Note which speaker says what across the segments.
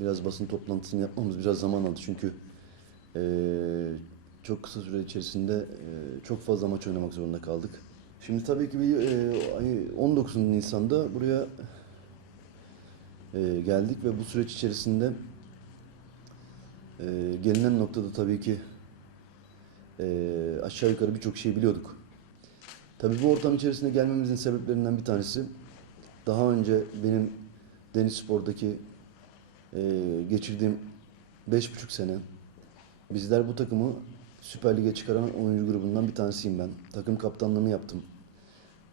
Speaker 1: biraz basın toplantısını yapmamız biraz zaman aldı çünkü eee, çok kısa süre içerisinde eee, çok fazla maç oynamak zorunda kaldık. Şimdi tabii ki bir ay- 19 Nisan'da buraya eee, geldik ve bu süreç içerisinde eee, gelinen noktada tabii ki eee, aşağı yukarı birçok şey biliyorduk. Tabii bu ortam içerisinde gelmemizin sebeplerinden bir tanesi daha önce benim Deniz Spor'daki eee, geçirdiğim beş buçuk sene bizler bu takımı Süper Lig'e çıkaran oyuncu grubundan bir tanesiyim ben. Takım kaptanlığını yaptım.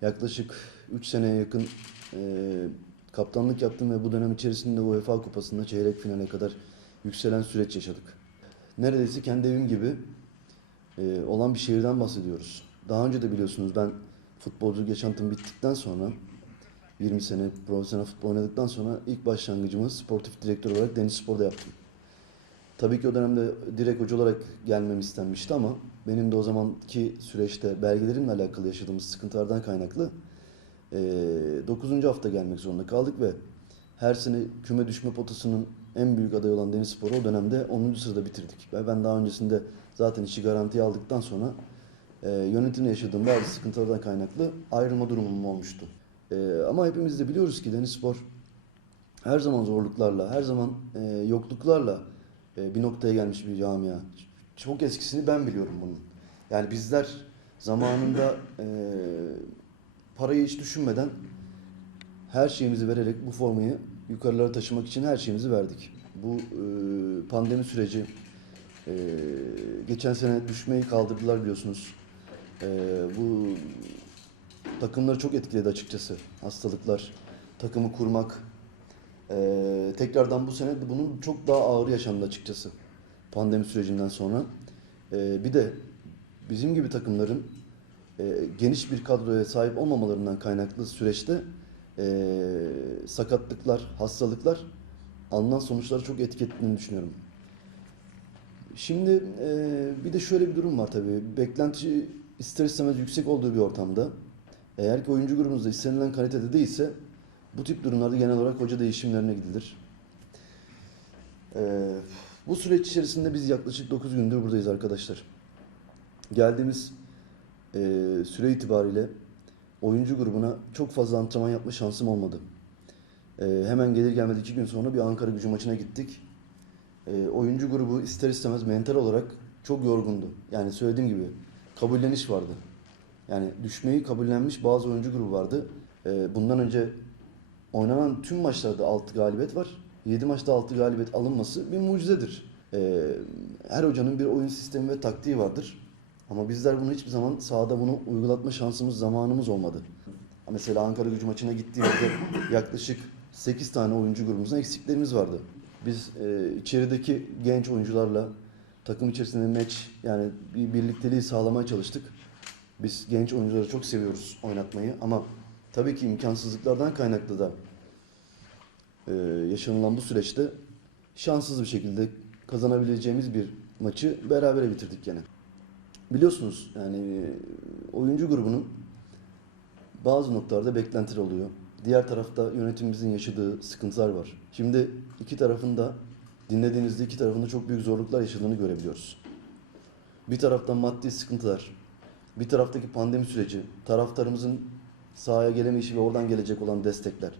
Speaker 1: Yaklaşık 3 seneye yakın eee, kaptanlık yaptım ve bu dönem içerisinde UEFA Kupası'nda çeyrek finale kadar yükselen süreç yaşadık. Neredeyse kendi evim gibi eee, olan bir şehirden bahsediyoruz. Daha önce de biliyorsunuz ben futbolculuk yaşantım bittikten sonra 20 sene profesyonel futbol oynadıktan sonra ilk başlangıcımı sportif direktör olarak Deniz Spor'da yaptım. Tabii ki o dönemde direkt hoca olarak gelmem istenmişti ama benim de o zamanki süreçte belgelerimle alakalı yaşadığımız sıkıntılardan kaynaklı 9. hafta gelmek zorunda kaldık ve her sene küme düşme potasının en büyük adayı olan Deniz Spor'u o dönemde 10. sırada bitirdik. Ve ben daha öncesinde zaten işi garantiye aldıktan sonra e, yönetimle yaşadığım bazı sıkıntılardan kaynaklı ayrılma durumum olmuştu. E, ama hepimiz de biliyoruz ki Deniz Spor her zaman zorluklarla, her zaman e, yokluklarla e, bir noktaya gelmiş bir camia. Çok eskisini ben biliyorum bunun. Yani bizler zamanında e, parayı hiç düşünmeden her şeyimizi vererek bu formayı yukarılara taşımak için her şeyimizi verdik. Bu e, pandemi süreci e, geçen sene düşmeyi kaldırdılar biliyorsunuz. E, bu takımları çok etkiledi açıkçası. Hastalıklar, takımı kurmak. E, tekrardan bu sene bunun çok daha ağır yaşandı açıkçası. Pandemi sürecinden sonra. E, bir de bizim gibi takımların e, geniş bir kadroya sahip olmamalarından kaynaklı süreçte e, sakatlıklar, hastalıklar alınan sonuçları çok etki ettiğini düşünüyorum. Şimdi e, bir de şöyle bir durum var tabii. Beklenti ister istemez yüksek olduğu bir ortamda eğer ki oyuncu grubunuzda istenilen kalitede değilse bu tip durumlarda genel olarak hoca değişimlerine gidilir. E, bu süreç içerisinde biz yaklaşık 9 gündür buradayız arkadaşlar. Geldiğimiz e, süre itibariyle oyuncu grubuna çok fazla antrenman yapma şansım olmadı. E, hemen gelir gelmedi iki gün sonra bir Ankara gücü maçına gittik. E, oyuncu grubu ister istemez mental olarak çok yorgundu. Yani söylediğim gibi kabulleniş vardı. Yani düşmeyi kabullenmiş bazı oyuncu grubu vardı. E, bundan önce oynanan tüm maçlarda 6 galibiyet var. 7 maçta 6 galibiyet alınması bir mucizedir. E, her hocanın bir oyun sistemi ve taktiği vardır. Ama bizler bunu hiçbir zaman sahada bunu uygulatma şansımız, zamanımız olmadı. Mesela Ankara gücü maçına gittiğimizde yaklaşık 8 tane oyuncu grubumuzun eksiklerimiz vardı. Biz e, içerideki genç oyuncularla takım içerisinde meç yani bir birlikteliği sağlamaya çalıştık. Biz genç oyuncuları çok seviyoruz oynatmayı ama tabii ki imkansızlıklardan kaynaklı da e, yaşanılan bu süreçte şanssız bir şekilde kazanabileceğimiz bir maçı berabere bitirdik gene. Biliyorsunuz yani e, oyuncu grubunun bazı noktalarda beklentiler oluyor. Diğer tarafta yönetimimizin yaşadığı sıkıntılar var. Şimdi iki tarafın da dinlediğinizde iki tarafında çok büyük zorluklar yaşadığını görebiliyoruz. Bir taraftan maddi sıkıntılar, bir taraftaki pandemi süreci, taraftarımızın sahaya gelemeyişi ve oradan gelecek olan destekler,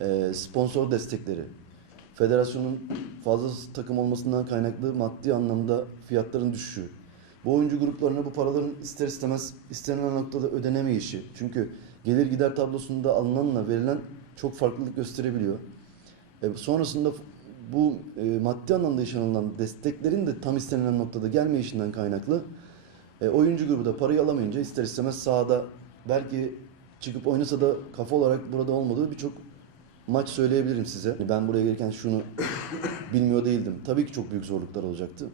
Speaker 1: e, sponsor destekleri, federasyonun fazla takım olmasından kaynaklı maddi anlamda fiyatların düşüşü, bu oyuncu gruplarına bu paraların ister istemez istenilen noktada ödenemeyişi. Çünkü gelir gider tablosunda alınanla verilen çok farklılık gösterebiliyor. E, sonrasında bu e, maddi anlamda yaşanılan desteklerin de tam istenilen noktada gelmeyişinden kaynaklı e, oyuncu grubu da parayı alamayınca ister istemez sahada belki çıkıp oynasa da kafa olarak burada olmadığı birçok maç söyleyebilirim size. Ben buraya gelirken şunu bilmiyor değildim. Tabii ki çok büyük zorluklar olacaktı.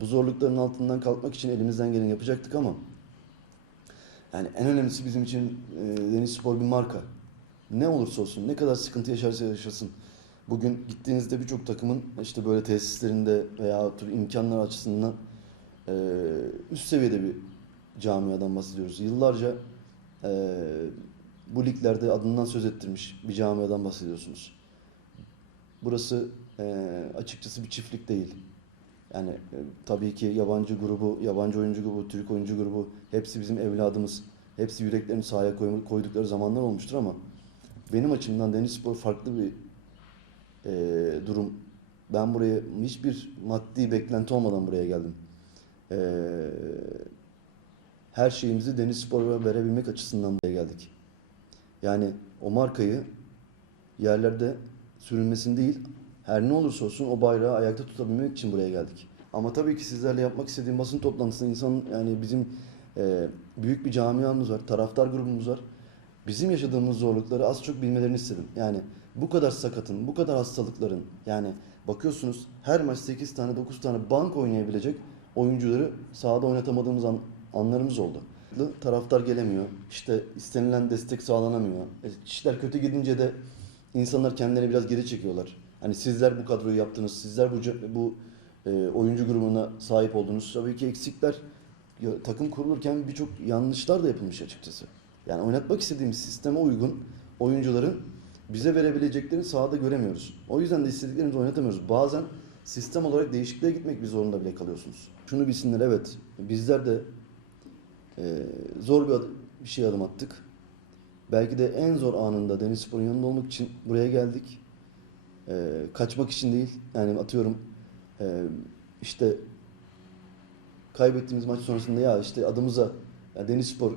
Speaker 1: Bu zorlukların altından kalkmak için elimizden geleni yapacaktık ama yani en önemlisi bizim için e, Deniz Spor bir marka. Ne olursa olsun, ne kadar sıkıntı yaşarsa yaşasın. Bugün gittiğinizde birçok takımın işte böyle tesislerinde veya tür imkanlar açısından e, üst seviyede bir camiadan bahsediyoruz. Yıllarca e, bu liglerde adından söz ettirmiş bir camiadan bahsediyorsunuz. Burası e, açıkçası bir çiftlik değil. Yani e, tabii ki yabancı grubu, yabancı oyuncu grubu, Türk oyuncu grubu hepsi bizim evladımız. Hepsi yüreklerini sahaya koy- koydukları zamanlar olmuştur ama benim açımdan Denizspor farklı bir e, durum. Ben buraya hiçbir maddi beklenti olmadan buraya geldim. E, her şeyimizi Denizspor'a verebilmek açısından buraya geldik. Yani o markayı yerlerde sürülmesin değil, her ne olursa olsun o bayrağı ayakta tutabilmek için buraya geldik. Ama tabii ki sizlerle yapmak istediğim basın toplantısında insan yani bizim e, büyük bir camiamız var, taraftar grubumuz var. Bizim yaşadığımız zorlukları az çok bilmelerini istedim. Yani bu kadar sakatın, bu kadar hastalıkların yani bakıyorsunuz her maç 8 tane 9 tane bank oynayabilecek oyuncuları sahada oynatamadığımız an, anlarımız oldu. Taraftar gelemiyor. İşte istenilen destek sağlanamıyor. E, işler kötü gidince de insanlar kendilerini biraz geri çekiyorlar. Hani sizler bu kadroyu yaptınız, sizler bu bu e, oyuncu grubuna sahip oldunuz. Tabii ki eksikler ya, takım kurulurken birçok yanlışlar da yapılmış açıkçası. Yani oynatmak istediğimiz sisteme uygun oyuncuların bize verebileceklerini sahada göremiyoruz. O yüzden de istediklerimizi oynatamıyoruz. Bazen sistem olarak değişikliğe gitmek bir zorunda bile kalıyorsunuz. Şunu bilsinler evet bizler de e, zor bir, bir şey adım attık. Belki de en zor anında Denizspor'un yanında olmak için buraya geldik. E, kaçmak için değil. Yani atıyorum e, işte kaybettiğimiz maç sonrasında ya işte adımıza ya Denizspor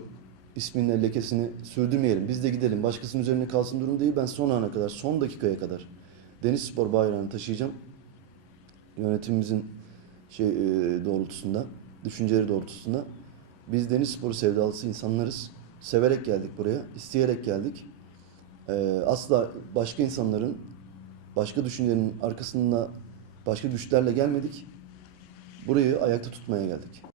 Speaker 1: isminin lekesini sürdürmeyelim. Biz de gidelim. Başkasının üzerine kalsın durum değil. Ben son ana kadar, son dakikaya kadar Denizspor bayrağını taşıyacağım. Yönetimimizin şey e, doğrultusunda, düşünceleri doğrultusunda. Biz Denizspor sevdalısı insanlarız. Severek geldik buraya, isteyerek geldik. E, asla başka insanların, başka düşüncelerin arkasında başka güçlerle gelmedik. Burayı ayakta tutmaya geldik.